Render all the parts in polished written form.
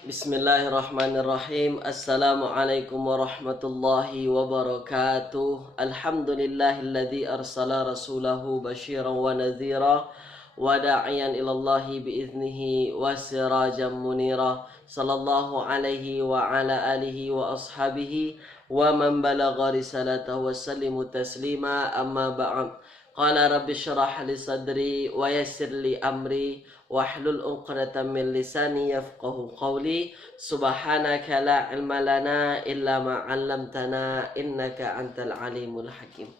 Bismillahirrahmanirrahim. Assalamualaikum warahmatullahi wabarakatuh. Alhamdulillahilladzi arsala rasulahu basyiran wa nadhira wa da'iyan ilallahi biiznihi wa sirajan munira. Sallallahu alaihi wa ala alihi wa ashabihi wa man balagha risalatahu wa sallimu taslima. Amma ba'd. Qala rabbi syrah li sadri wa yassir li amri wahlul 'uqdatam min lisani yafqahu qawli. Subhanaka la ilma lana illa ma 'allamtana innaka antal alimul hakim.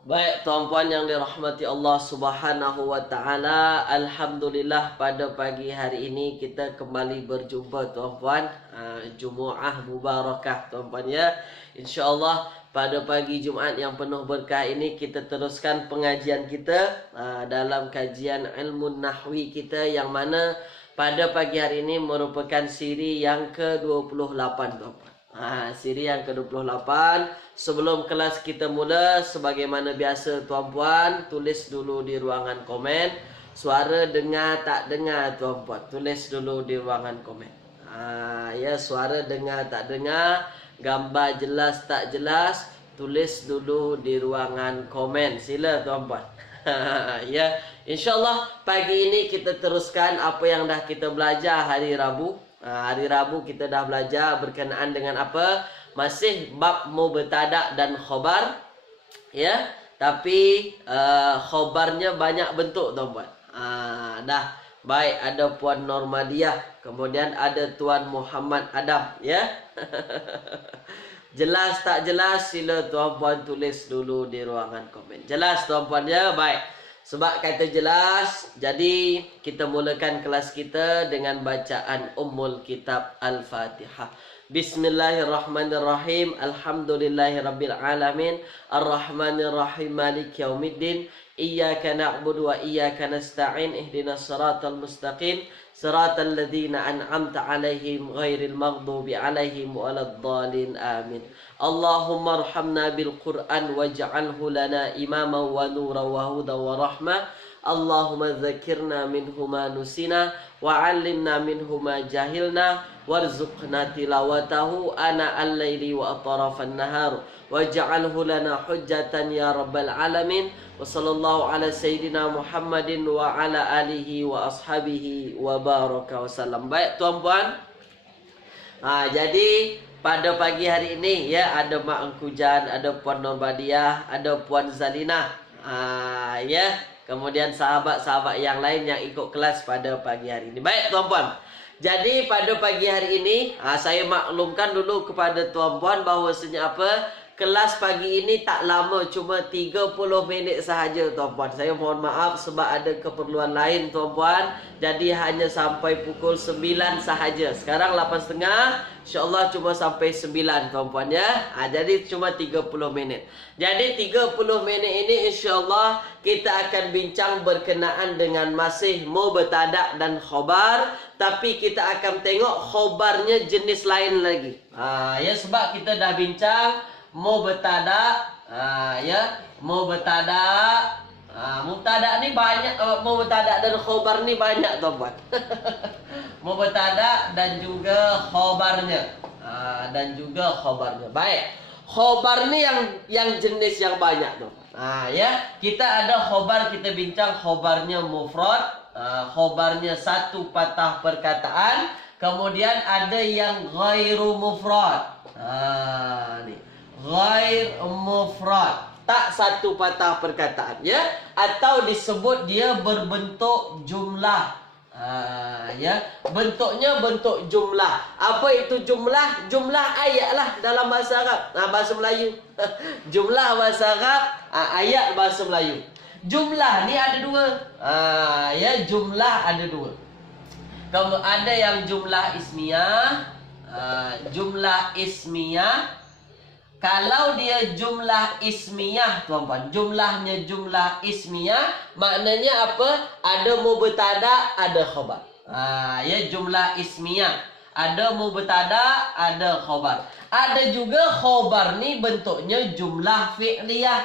Baik tuan-puan yang dirahmati Allah Subhanahu wa taala, alhamdulillah pada pagi hari ini kita kembali berjumpa tuan-puan. Jumuah mubarakah tuan-puan ya. Insyaallah pada pagi Jumaat yang penuh berkah ini kita teruskan pengajian kita dalam kajian ilmu nahwi kita, yang mana pada pagi hari ini merupakan siri yang ke-28 tuan-puan. Siri yang ke-28. Sebelum kelas kita mula, sebagaimana biasa tuan-puan, tulis dulu di ruangan komen. Suara dengar tak dengar tuan-puan, tulis dulu di ruangan komen. Ya, suara dengar tak dengar, gambar jelas tak jelas, tulis dulu di ruangan komen. Sila tuan-puan. Ya, insyaallah pagi ini kita teruskan apa yang dah kita belajar hari Rabu. Hari Rabu kita dah belajar berkenaan dengan apa? Masih bab mubtada' dan khobar. Ya, tapi khobarnya banyak bentuk tuan-puan. Dah. Baik, ada Puan Normadiah, kemudian ada Tuan Muhammad Adam, ya. Jelas tak jelas, sila tuan-puan tulis dulu di ruangan komen. Jelas tuan-puan ya? Baik. Sebab kata jelas, jadi kita mulakan kelas kita dengan bacaan Ummul Kitab Al-Fatihah. Bismillahirrahmanirrahim. Alhamdulillahirabbil alamin. Arrahmanirrahim. Maliki yaumiddin. Iyyaka na'budu wa iyyaka nasta'in. Ihdinas siratal mustaqim. Siratal ladzina an'amta 'alaihim ghairil maghdubi 'alaihim waladdallin. Amin. Allahumma arhamna bil Qur'an waj'alhu lana imaman wa nuran wa hudan wa rahmah. Allahumma dzakirna minhu ma nusina wa 'allimna minhu ma jahilna warzuqna tilawatahu ana al-laili wa atrafan nahar waj'alhu lana hujjatan ya rabbal alamin. Wa sallallahu ala sayyidina Muhammadin wa ala alihi wa ashabihi wa baraka wasallam. Baik tuan-puan, jadi pada pagi hari ini ya, ada Mak Engkujan, ada Puan Norbadiah, ada Puan Zalina, ya, kemudian sahabat-sahabat yang lain yang ikut kelas pada pagi hari ini. Baik tuan-puan, jadi pada pagi hari ini saya maklumkan dulu kepada tuan-puan bahawasanya apa? Kelas pagi ini tak lama, cuma 30 minit sahaja tuan-puan. Saya mohon maaf sebab ada keperluan lain tuan-puan. Jadi hanya sampai pukul 9 sahaja. Sekarang 8.30, insyaAllah cuma sampai 9 tuan-puan ya. Jadi cuma 30 minit. Jadi 30 minit ini insyaAllah kita akan bincang berkenaan dengan masih mubtada' dan khobar. Tapi kita akan tengok khobarnya jenis lain lagi. Ya, sebab kita dah bincang mubtada', ya, mubtada', mubtada' ni banyak, mubtada' dan khobar ni banyak tuan-puan. Mubtada' dan juga khobarnya, Baik, khobar ni yang jenis yang banyak tuan-puan. Ya, kita ada khobar, kita bincang khobarnya mufrad, khobarnya satu patah perkataan. Kemudian ada yang ghairu mufrad. Ni ghair mufrad, tak satu patah perkataan ya, atau disebut dia berbentuk jumlah. Ya, bentuknya bentuk jumlah. Apa itu jumlah? Jumlah ayat lah dalam bahasa Arab, bahasa Melayu. Jumlah bahasa Arab, ayat bahasa Melayu. Jumlah ni ada dua. Ya, jumlah ada dua. Kalau ada yang jumlah ismiyah, jumlah ismiyah. Kalau dia jumlah ismiyah tuan-puan, jumlahnya jumlah ismiyah, maknanya apa? Ada mubtada', ada khabar. Ya, jumlah ismiyah. Ada mubtada, ada khobar. Ada juga khobar ni bentuknya jumlah fi'liyah.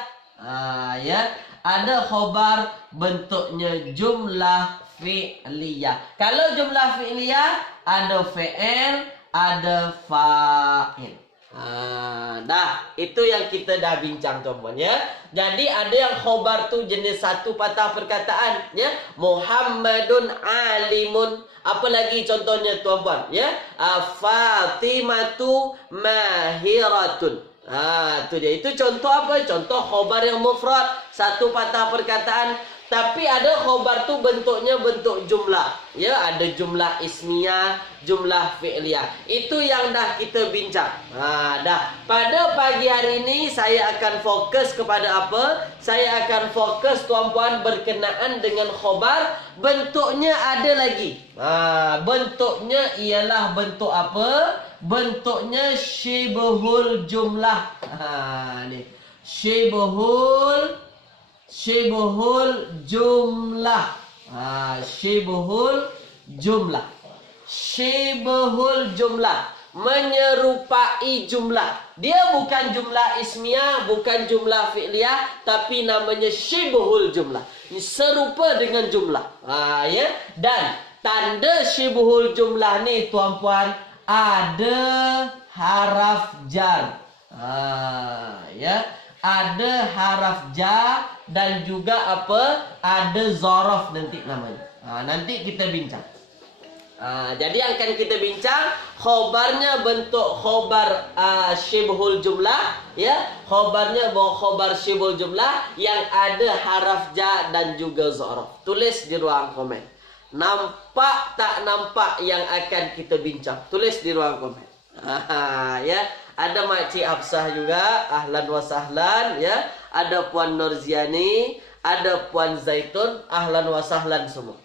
Ya. Ada khobar bentuknya jumlah fi'liyah. Kalau jumlah fi'liyah ada fi'il, ada fa'il. Dah, itu yang kita dah bincang tuan-puan ya. Jadi ada yang khobar tu jenis satu patah perkataan ya. Muhammadun alimun. Apa lagi contohnya tuan-puan ya? Fatimatu mahiratun. Tu dia. Itu contoh apa? Contoh khobar yang mufrad, satu patah perkataan. Tapi ada khobar tu bentuknya bentuk jumlah. Ya, ada jumlah ismiyah, jumlah fi'liyah. Itu yang dah kita bincang. Dah. Pada pagi hari ini saya akan fokus kepada apa? Saya akan fokus tuan-puan berkenaan dengan khobar. Bentuknya ada lagi. Bentuknya ialah bentuk apa? Bentuknya syibhul jumlah. Ni. Syibhul jumlah. Syibhul jumlah. Syibhul jumlah. Menyerupai jumlah. Dia bukan jumlah ismiyah, bukan jumlah fi'liyah, tapi namanya syibhul jumlah. Serupa dengan jumlah. Ya. Dan tanda syibhul jumlah ni tuan-puan ada haraf jar. Ya. Ada haraf jar dan juga apa? Ada zaraf nanti namanya. Nanti kita bincang. Jadi akan kita bincang khobarnya bentuk khobar syibhul jumlah ya. Khobarnya khobar syibhul jumlah yang ada haraf jar dan juga zaraf. Tulis di ruang komen. Nampak tak nampak yang akan kita bincang? Tulis di ruang komen. Ya. Ada Makcik Hafsah juga, ahlan wa sahlan ya. Ada Puan Nurziani, ada Puan Zaitun, ahlan wa sahlan semua.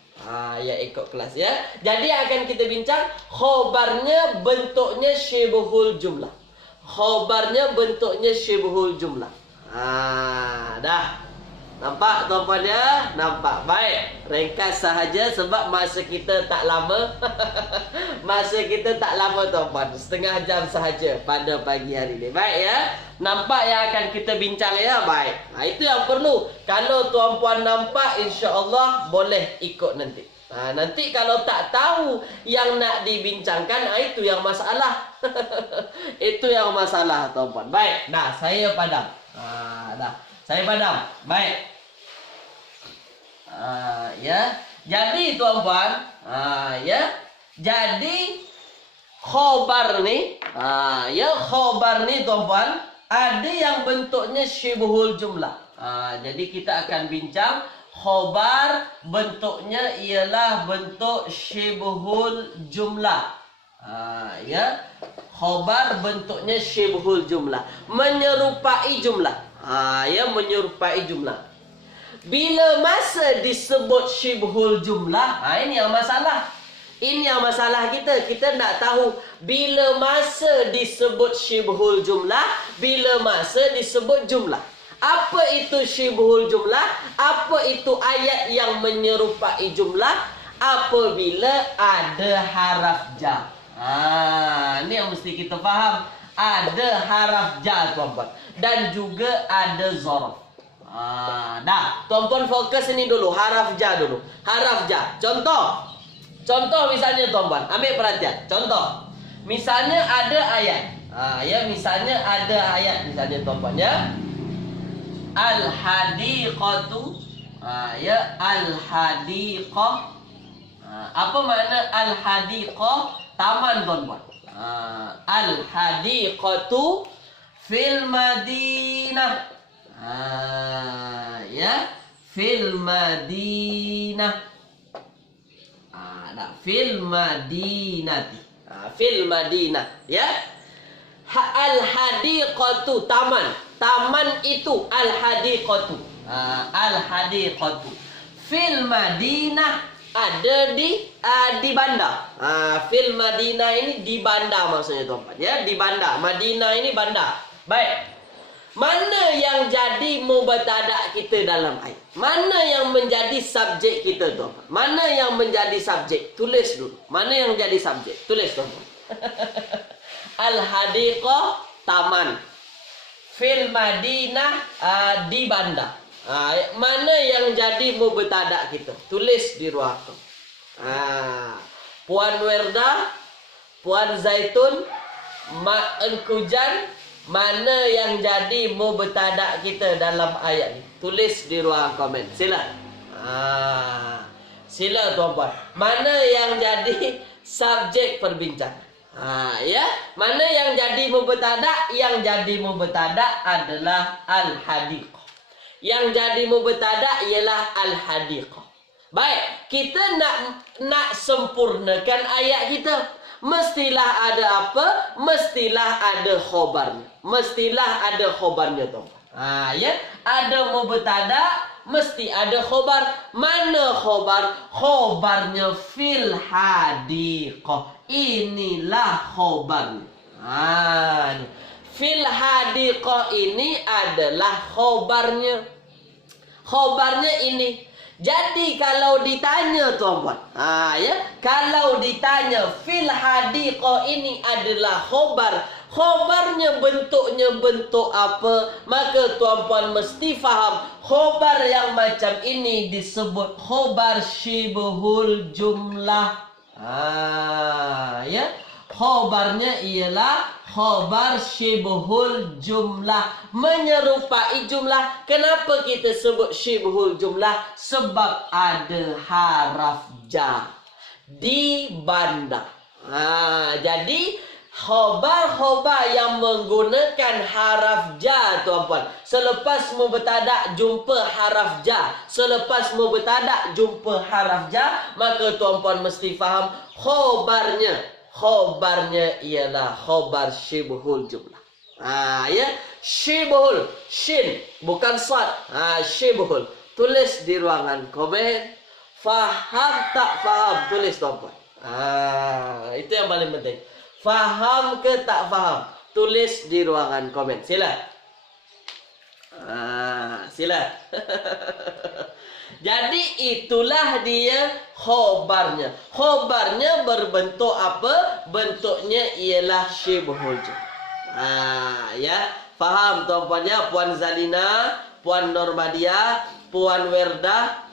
Ya ikut kelas ya. Jadi akan kita bincang khobarnya bentuknya syibhul jumlah. Khobarnya bentuknya syibhul jumlah. Dah. Nampak tuan-puan ya? Nampak. Baik. Ringkas sahaja sebab masa kita tak lama. Masa kita tak lama tuan-puan. Setengah jam sahaja pada pagi hari ini. Baik ya. Nampak yang akan kita bincang ya? Baik. Itu yang perlu. Kalau tuan-puan nampak, insya-Allah boleh ikut nanti. Nanti kalau tak tahu yang nak dibincangkan, itu yang masalah. Itu yang masalah tuan-puan. Baik. Dah, saya padam. Dah. Saya padam. Baik. Ya. Jadi tuan-puan, ya. Jadi khobar ni, ya khobar ni tuan-puan, ada yang bentuknya syibhul jumlah. Jadi kita akan bincang khobar bentuknya ialah bentuk syibhul jumlah. Ya. Khobar bentuknya syibhul jumlah, menyerupai jumlah. Ya, menyerupai jumlah. Bila masa disebut syibhul jumlah, ini yang masalah. Ini yang masalah kita. Kita nak tahu bila masa disebut syibhul jumlah, bila masa disebut jumlah. Apa itu syibhul jumlah? Apa itu ayat yang menyerupai jumlah? Apabila ada haraf jar. Ini yang mesti kita faham. Ada haraf jar tuan-puan. Dan juga ada zaraf. Dah, tuan-puan fokus ini dulu, haraf jar dulu. Haraf jar. Contoh misalnya tuan-puan, ambil perhatian. Contoh. Misalnya ada ayat. Ya, misalnya ada ayat misalnya tuan-puan ya. Al-hadiqatu. Ya, al-hadiqah. Apa makna al-hadiqah? Taman tuan-puan. Al-hadiqatu fil Madinah. Ya, fil Madinah. Fil Madinati. Fil Madinah, ya. Al-hadiqatu taman. Taman itu al-hadiqatu. Al-hadiqatu fil Madinah ada di bandar. Fil Madinah ini di bandar maksudnya tuan-tuan ya, di bandar. Madinah ini bandar. Baik. Mana yang jadi mubtada kita dalam ayat? Mana yang menjadi subjek kita tuan-tuan? Mana yang menjadi subjek? Tulis dulu. Mana yang jadi subjek? Tulis tuan-tuan. Al-hadiqah taman. Fil Madinah di bandar. Mana yang jadi mubtada kita? Tulis di ruang. Puan Werda, Puan Zaitun, Mak Engkujan, mana yang jadi mubtada kita dalam ayat ini? Tulis di ruang komen. Sila. Sila tuan-puan. Mana yang jadi subjek perbincangan? Ya, mana yang jadi mubtada? Yang jadi mubtada adalah al-hadiqah. Yang jadi mubtada ialah al-hadiqah. Baik, kita nak sempurnakan ayat kita. Mestilah ada apa? Mestilah ada khobarnya. Mestilah ada khobarnya, tuan-puan. Ya, ada mubtada, mesti ada khobar. Mana khobar? Khobarnya fil hadiqah. Inilah khobarnya. Fil hadiqah ini adalah khobarnya. Khobarnya ini. Jadi kalau ditanya tuan-puan, ya, kalau ditanya fil hadiqah ini adalah khobar, khobarnya bentuknya bentuk apa? Maka tuan-puan mesti faham khobar yang macam ini disebut khobar syibhul jumlah. Ya, khobarnya ialah khobar syibhul jumlah, menyerupai jumlah. Kenapa kita sebut syibhul jumlah? Sebab ada haraf jar di bandar. Jadi khobar-khobar yang menggunakan haraf jar, tuan-puan, selepas mubtada jumpa haraf jar, selepas mubtada jumpa haraf jar, maka tuan-puan mesti faham khobarnya ialah khobar syibhul jumlah. Ya, syibhul, shin bukan sad. Syibhul. Tulis di ruangan komen. Faham tak faham? Tulis, tuan-puan. Itu yang paling penting. Faham ke tak faham? Tulis di ruangan komen. Sila. Sila. Jadi itulah dia khobarnya. Khobarnya berbentuk apa? Bentuknya ialah syibhul jumlah. Ya, faham tuan-puan ya? Puan Zalina, Puan Normadia, Puan Werda.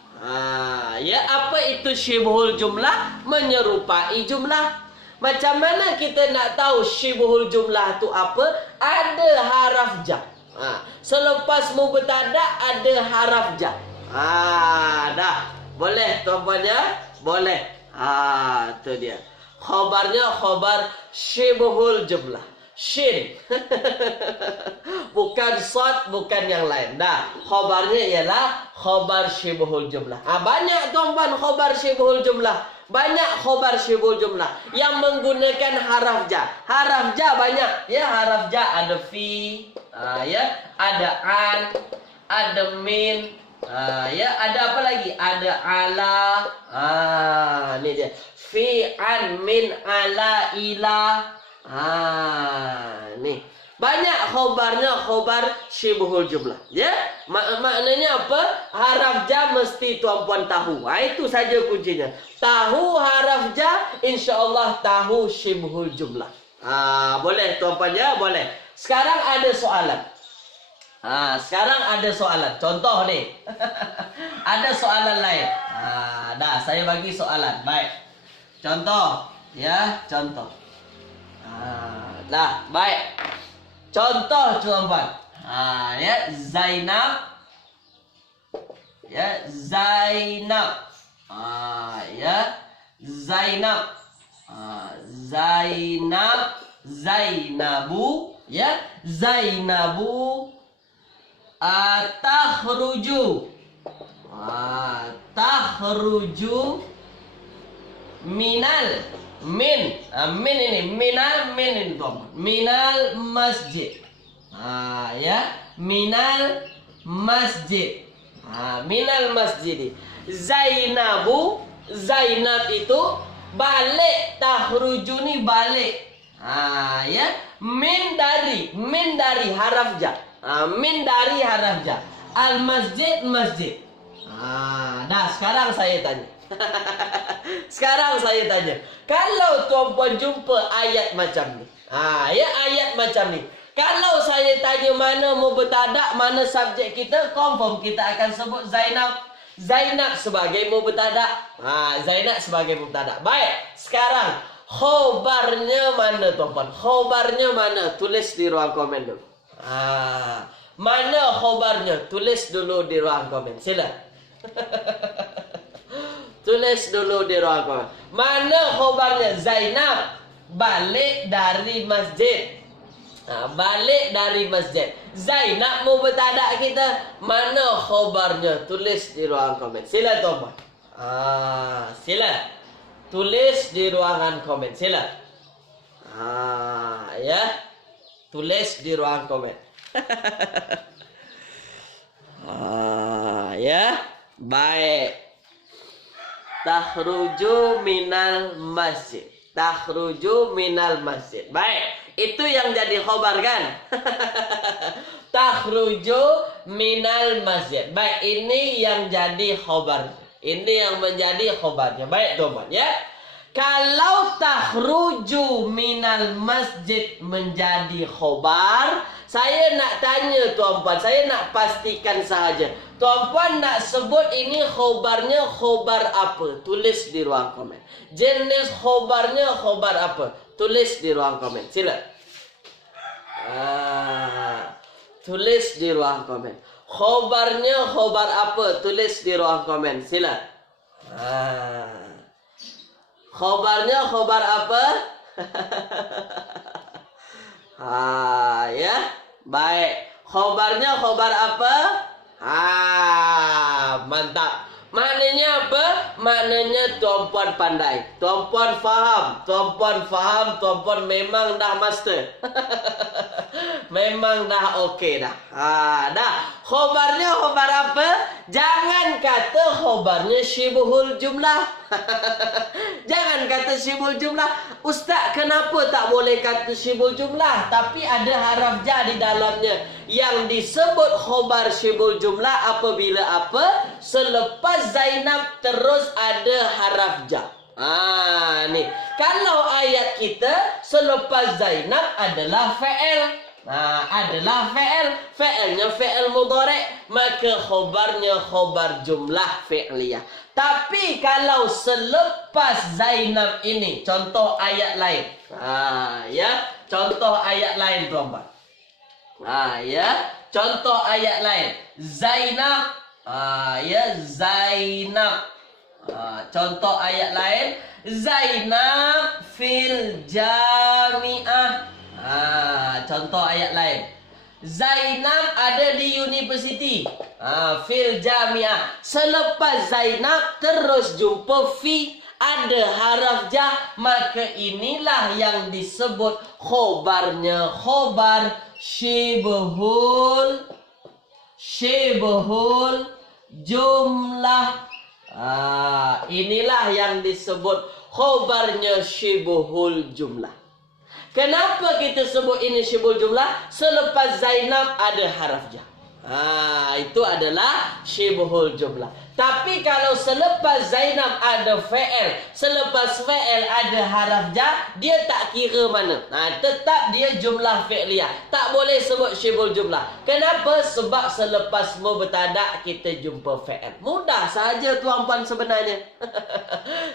Ya, apa itu syibhul jumlah? Menyerupai jumlah. Macam mana kita nak tahu syibhul jumlah tu apa? Ada haraf jar. Selepas mubtada ada haraf jar. Dah. Boleh tuan-puan ya? Boleh. Tu dia. Khobarnya khobar syibhul jumlah. Shin. Bukan sad, bukan yang lain. Dah. Khobarnya ialah khobar syibhul jumlah. Banyak tuan-puan khobar syibhul jumlah. Banyak khobar syibhul jumlah yang menggunakan haraf jar. Haraf jar banyak. Ya, haraf jar ada fi, ya, ada an, ada min, ya, ada apa lagi? Ada ala. Ni dia. Fi, an, min, ala, ila. Ni. Banyak khobarnya khobar syibhul jumlah. Ya, maknanya apa? Haraf jar mesti tuan-puan tahu. Itu saja kuncinya. Tahu haraf jar, insya-Allah tahu syibhul jumlah. Boleh tuan-puan ya? Boleh. Sekarang ada soalan. Sekarang ada soalan. Contoh nih. Ada soalan lain. Dah, saya bagi soalan. Baik. Contoh, ya, contoh. Dah, baik. Contoh tuan-puan. Ya, Zainab. Ya, Zainab. Ya, Zainab. Zainab, Zainabu, ya, Zainabu takhruju. Takhruju minal min ini minal min ini tuan. Minal masjid. Ya, minal masjid. Minal masjid. Zainabu, Zainab itu balik, tahruju ni balik. Ya, min dari haraf jar. Min dari haraf jar. Al masjid, masjid. Dah, sekarang saya tanya. Sekarang saya tanya, kalau tuan-puan jumpa ayat macam ni, ayat macam ni, kalau saya tanya mana mubtada', mana subjek kita, confirm kita akan sebut Zainab. Zainab sebagai mubtada'. Zainab sebagai mubtada'. Baik, sekarang khobarnya mana tuan-puan? Khobarnya mana? Tulis di ruang komen dulu. Mana khobarnya? Tulis dulu di ruang komen. Sila. Tulis dulu di ruang komen. Mana khobarnya? Zainab balik dari masjid. Balik dari masjid. Zainab mubtada' kita. Mana khobarnya? Tulis di ruang komen. Sila tuan-puan. Sila. Tulis di ruangan komen. Sila. Ya. Tulis di ruang komen. Ya. Baik. Takhruju minal masjid. Takhruju minal masjid. Baik. Itu yang jadi khobar kan? Takhruju minal masjid. Baik, ini yang jadi khobar. Ini yang menjadi khobarnya. Baik, teman ya. Kalau takhruju minal masjid menjadi khobar, saya nak tanya tuan-puan, saya nak pastikan sahaja. Tuan-puan nak sebut ini khobarnya khobar apa? Tulis di ruang komen. Jenis khobarnya khobar apa? Tulis di ruang komen. Sila. Tulis di ruang komen. Khobarnya khobar apa? Tulis di ruang komen. Sila. Khobarnya khobar apa? Ya. Baik. Khobarnya khobar apa? Mantap. Maknanya apa? Maknanya tuan-puan pandai. Tuan-puan faham. Tuan-puan faham. Tuan-puan memang dah master. Memang dah okey dah. Dah. Khobarnya khobar apa? Jangan kata khobarnya syibhul jumlah. Jangan kata syibhul jumlah. Ustaz, kenapa tak boleh kata syibhul jumlah? Tapi ada haraf ja di dalamnya. Yang disebut khobar syibhul jumlah apabila apa? Selepas Zainab terus ada haraf ja. Ni. Kalau ayat kita selepas Zainab adalah fa'il. Adalah fa'il. Fa'ilnya fa'il mudhari'. Maka khobarnya khobar jumlah fi'liyah. Tapi kalau selepas Zainab ini, contoh ayat lain. Ya, contoh ayat lain tuan-tuan. Ya, contoh ayat lain. Zainab. Ya, Zainab. Contoh ayat lain. Zainab fil jami'ah. Contoh ayat lain. Zainab ada di universiti. Fil jami'ah. Selepas Zainab terus jumpa fi, ada haraf ja, maka inilah yang disebut khobarnya khobar syibhul jumlah. Inilah yang disebut khobarnya syibhul jumlah. Kenapa kita sebut ini syibhul jumlah? Selepas Zainab ada haraf ja. Itu adalah syibhul jumlah. Tapi kalau selepas Zainab ada fa'il, selepas fa'il ada haraf ja, dia tak kira mana. Tetap dia jumlah fi'liyah. Tak boleh sebut syibhul jumlah. Kenapa? Sebab selepas mubtada' kita jumpa fa'il. Mudah saja tuan-puan sebenarnya.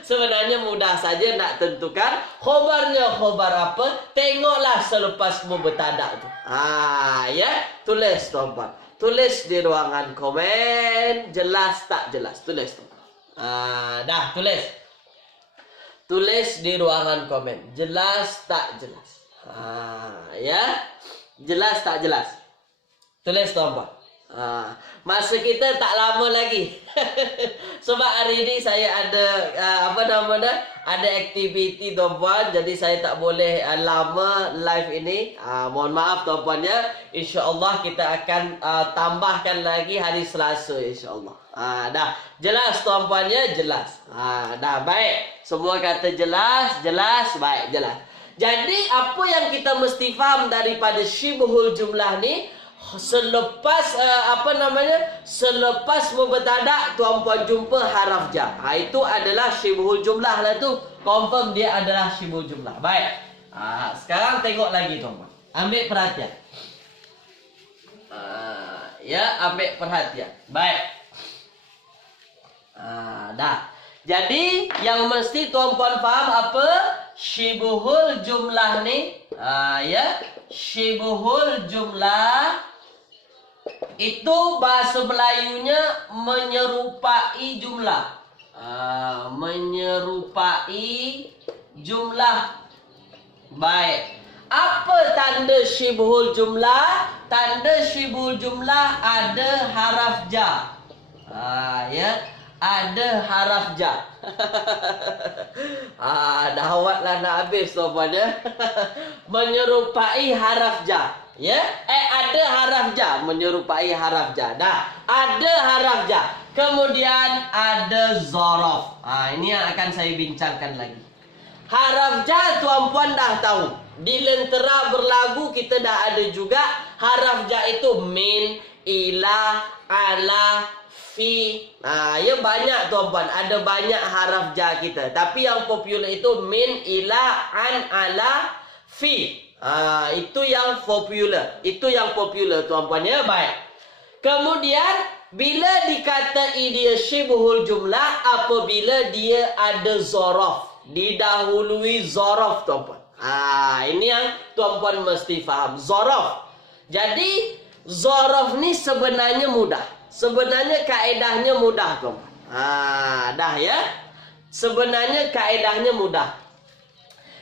Sebenarnya mudah saja nak tentukan khobarnya khobar apa. Tengoklah selepas mubtada' tu. Ya, tulis tuan-puan. Tulis di ruangan komen. Jelas tak jelas? Tulis. Dah, tulis. Tulis di ruangan komen. Jelas tak jelas? Ya. Jelas tak jelas? Tulis tuan-puan. Masa kita tak lama lagi. Sebab hari ini saya ada ada aktiviti tuan-puan, jadi saya tak boleh lama live ini. Mohon maaf tuan-puan ya. InsyaAllah kita akan tambahkan lagi hari Selasa insyaAllah. Dah jelas tuan-puan ya, jelas. Dah baik. Semua kata jelas, jelas, baik, jelas. Jadi apa yang kita mesti faham daripada syibhul jumlah ni? selepas selepas mubtada tuan-puan jumpa haraf jar. Itu adalah syibhul jumlah lah tu. Confirm dia adalah syibhul jumlah. Baik. Sekarang tengok lagi tuan-puan. Ambil perhatian. Ya, ambil perhatian. Baik. Dah. Jadi yang mesti tuan-puan faham apa? Syibhul jumlah ni. Ya, syibhul jumlah itu bahasa Melayunya menyerupai jumlah. Menyerupai jumlah. Baik. Apa tanda syibhul jumlah? Tanda syibhul jumlah ada haraf jar. Ya, ada haraf jar. Dawatlah nak habis tuan-puan ya. Menyerupai haraf jar. Ya, ada haraf jar, menyerupai haraf jar. Dah, ada haraf jar. Kemudian ada zorof. Ini yang akan saya bincangkan lagi. Haraf jar tuan-puan dah tahu. Di lentera berlagu kita dah ada juga haraf jar itu min, ila, ala, fi. Ya banyak tuan-puan, ada banyak haraf jar kita. Tapi yang popular itu min, ila, an, ala, fi. Itu yang popular. Itu yang popular tuan-puan ya. Baik. Kemudian bila dikatai dia syibhul jumlah apabila dia ada zorof, didahului zorof tuan-puan. Ini yang tuan-puan mesti faham. Zorof. Jadi zorof ni sebenarnya mudah. Sebenarnya kaedahnya mudah tuan-puan. Dah ya. Sebenarnya kaedahnya mudah.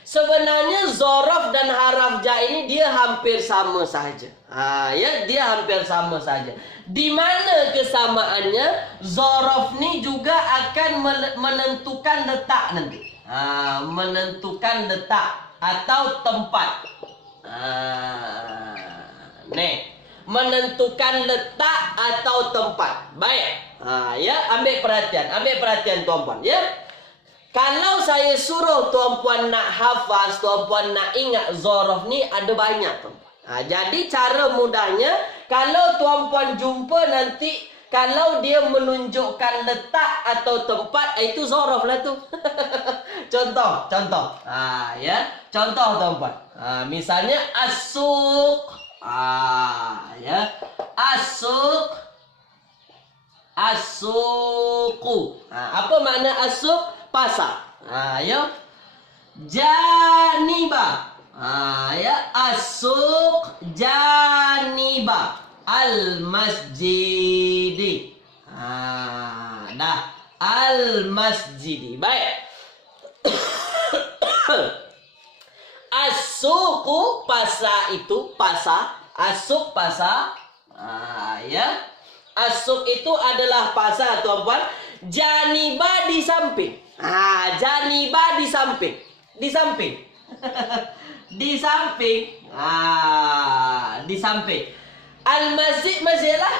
Sebenarnya zorof dan haraf jar ini dia hampir sama saja. Ya, dia hampir sama saja. Di mana kesamaannya? Zorof ni juga akan menentukan letak nanti. Menentukan letak atau tempat. Menentukan letak atau tempat. Baik. Ya, ambil perhatian tuan-puan ya. Kalau saya suruh tuan-puan nak hafaz, tuan-puan nak ingat zorof ni ada banyak tuan-puan. Jadi cara mudahnya, kalau tuan-puan jumpa nanti, kalau dia menunjukkan letak atau tempat, itu zorof lah tu. Contoh. Ya, contoh tuan-puan. Misalnya asuk. Ya, asuk. Asuku. Apa makna asuk? Pasar. Ya. Janiba. Ya, asuk janiba al masjidi. Dah, al masjidi. Baik. Asuku pasar itu pasar. Asuk pasar. Ya. Asuk itu adalah pasar tuan-puan. Janiba di samping. Janiba di samping. Di samping. Di samping. Di samping. Al masjid, masjid lah.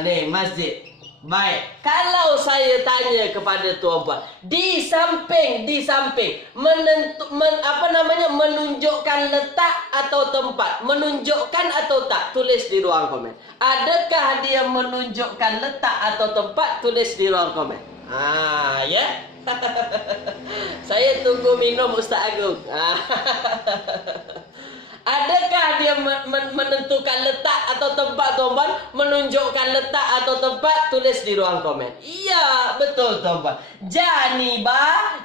Nih masjid. Baik. Kalau saya tanya kepada tuan-puan, di samping, menunjukkan letak atau tempat, menunjukkan atau tak, tulis di ruang komen. Adakah dia menunjukkan letak atau tempat, tulis di ruang komen. Ya. Saya tunggu minum Ustaz Agung. Adakah dia menentukan letak atau tempat tuan-puan? Menunjukkan letak atau tempat? Tulis di ruang komen. Iya, betul tuan-puan. Janiba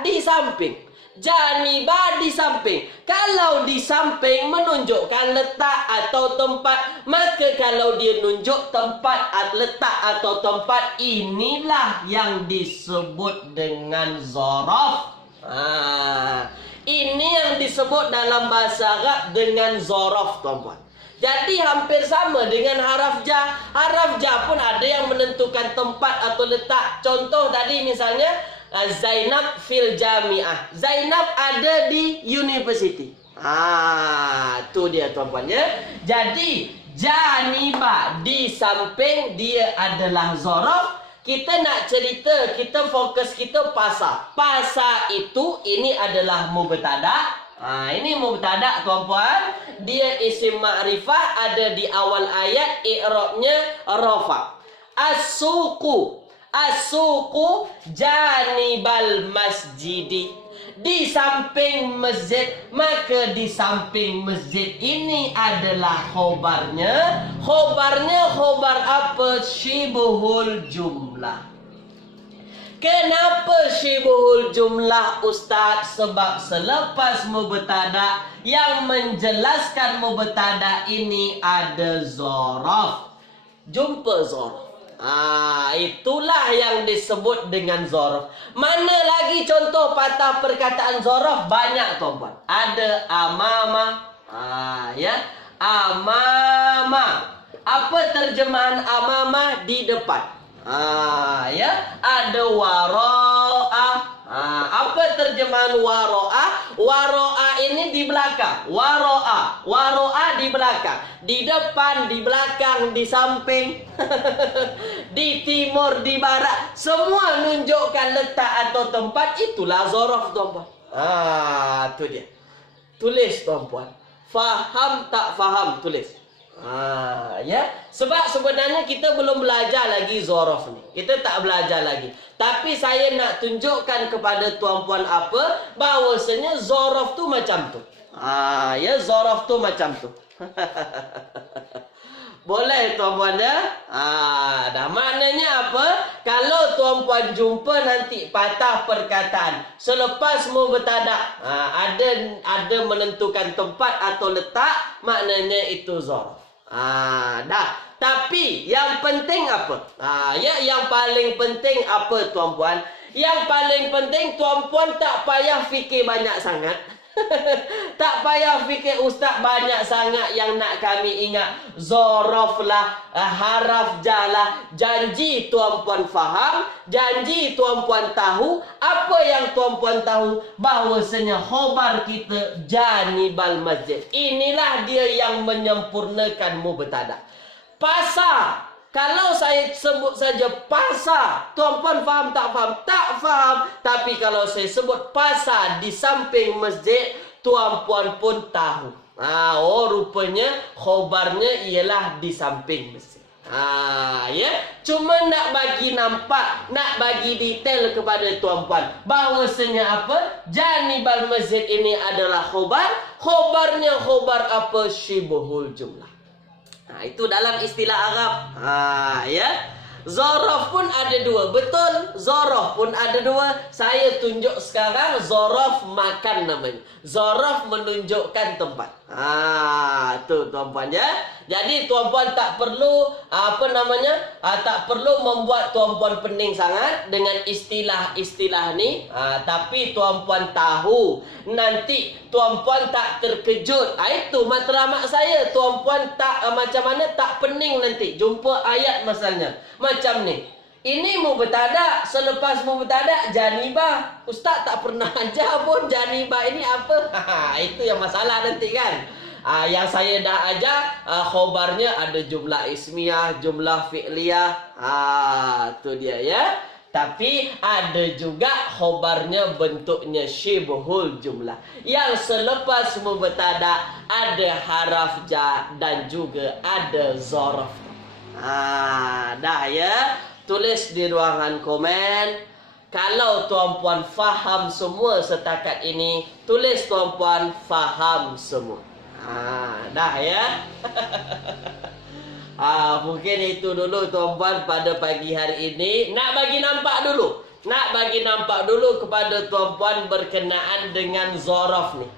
di samping. Janiba di samping. Kalau di samping menunjukkan letak atau tempat, maka kalau dia nunjuk tempat, letak atau tempat, inilah yang disebut dengan zorof. Ini yang disebut dalam bahasa Arab dengan zorof tuan-puan. Jadi hampir sama dengan haraf jar. Haraf jar pun ada yang menentukan tempat atau letak. Contoh tadi misalnya Zainab fil jami'ah. Zainab ada di university. Tu dia tuan-puan ya. Jadi janiba di samping dia adalah zorof. Kita nak cerita, kita fokus kita pasar. Pasar itu ini adalah mubtada. Ini mubtada tuan-puan. Dia isim ma'rifah, ada di awal ayat, i'rabnya rafa. As-suqu. As-suqu janibal masjidi. Di samping masjid, maka di samping masjid ini adalah khobarnya. Khobarnya khobar apa? Syibuhul jumlah. Kenapa syibuhul jumlah, Ustaz? Sebab selepas mubtada yang menjelaskan mubtada ini ada zorof. Jumpa zorof. Itulah yang disebut dengan zorof. Mana lagi contoh patah perkataan zorof? Banyak tuan-puan. Ada amama. Amama. Apa terjemahan amama? Di depan. Ada waro'a. Apa terjemahan waro'a? Waro'a ini di belakang. Waro'a. Waro'a di belakang. Di depan, di belakang, di samping, di timur, di barat. Semua menunjukkan letak atau tempat. Itulah zorof, tuan-puan. Itu dia. Tulis, tuan-puan. Faham tak faham? Tulis. Sebab sebenarnya kita belum belajar lagi zorof ni. Kita tak belajar lagi. Tapi saya nak tunjukkan kepada tuan-puan apa? Bahawasanya zorof tu macam tu. Zorof tu macam tu. Boleh tuan-puan dah? Dah maknanya apa? Kalau tuan-puan jumpa nanti patah perkataan selepas mubtada, ada menentukan tempat atau letak, maknanya itu zorof. Dah. Tapi yang penting apa? Yang paling penting apa tuan-puan? Yang paling penting tuan-puan tak payah fikir banyak sangat. Tak payah fikir ustaz banyak sangat yang nak kami ingat. Zorof lah, haraf jalah. Janji tuan-puan faham, janji tuan-puan tahu. Apa yang tuan-puan tahu? Bahawasanya khobar kita janibal masjid. Inilah dia yang menyempurnakan mubtada. Pasar. Kalau saya sebut saja pasar, tuan-puan faham tak faham? Tak faham. Tapi kalau saya sebut pasar di samping masjid, tuan-puan pun tahu. Rupanya khobarnya ialah di samping masjid. Cuma nak bagi nampak, nak bagi detail kepada tuan-puan. Bahawasanya apa? Janibal masjid ini adalah khobar. Khobarnya khobar apa? Syibuhul jumlah. Itu dalam istilah Arab. Zorof pun ada dua. Betul, zorof pun ada dua. Saya tunjuk sekarang zorof makan namanya. Zorof menunjukkan tempat. Tu tuan-puan ya. Jadi tuan-puan tak perlu tak perlu membuat tuan-puan pening sangat dengan istilah-istilah ni. Tapi tuan-puan tahu, nanti tuan-puan tak terkejut. Itu matlamat saya. Tuan-puan tak macam mana tak pening nanti jumpa ayat misalnya macam ni. Ini mubtada, selepas mubtada janibah. Ustaz tak pernah ajar pun janibah ini apa. Itu yang masalah nanti kan. Yang saya dah ajar khobarnya ada jumlah ismiyah, jumlah fi'liyah. Tu dia ya. Tapi ada juga khobarnya bentuknya syibuhul jumlah. Yang selepas mubtada ada haraf ja dan juga ada zorof. Dah ya. Tulis di ruangan komen. Kalau tuan-puan faham semua setakat ini, tulis tuan-puan faham semua. Dah ya. Mungkin itu dulu tuan-puan pada pagi hari ini. Nak bagi nampak dulu kepada tuan-puan berkenaan dengan zorof ni.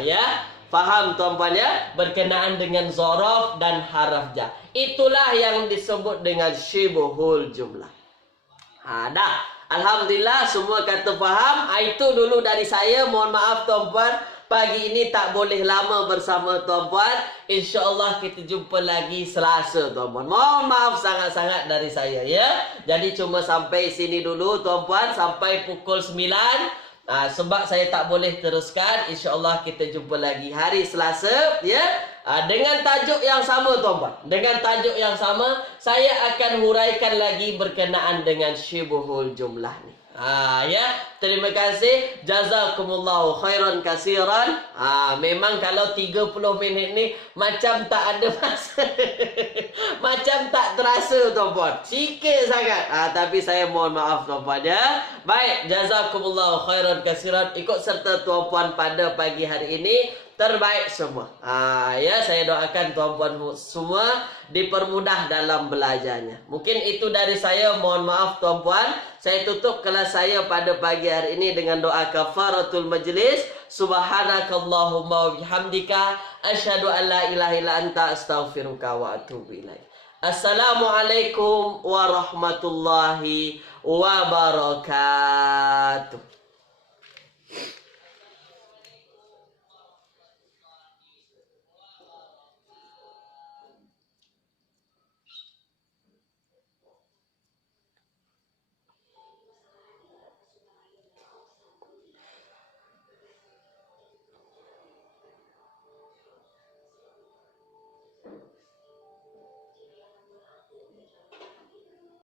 Ya. Faham tuan-puan ya? Berkenaan dengan zorof dan haraf ja. Itulah yang disebut dengan syibuhul jumlah. Dah. Alhamdulillah semua kata faham. Itu dulu dari saya. Mohon maaf tuan-puan. Pagi ini tak boleh lama bersama tuan-puan. InsyaAllah kita jumpa lagi Selasa tuan-puan. Mohon maaf sangat-sangat dari saya ya. Jadi cuma sampai sini dulu tuan-puan. Sampai pukul 9. Sebab saya tak boleh teruskan. InsyaAllah kita jumpa lagi hari Selasa ya. Dengan tajuk yang sama tuan-puan. Dengan tajuk yang sama, saya akan huraikan lagi berkenaan dengan syibuhul jumlah ni. Ya, terima kasih. Jazakumullahu khairan kasiran. Memang kalau 30 minit ni macam tak ada masa. Macam tak terasa tuan-puan. Sikit sangat. Tapi saya mohon maaf tuan-puan ya. Baik, jazakumullahu khairan kasiran. Ikut serta tuan-puan pada pagi hari ini terbaik semua. Ya, saya doakan tuan-puan semua dipermudah dalam belajarnya. Mungkin itu dari saya. Mohon maaf tuan-puan. Saya tutup kelas saya pada pagi hari ini dengan doa kafaratul majlis. Subhanakallahumma wa bihamdika asyhadu an la ilaha illa anta astaghfiruka wa atubu ilaik. Assalamualaikum warahmatullahi wabarakatuh.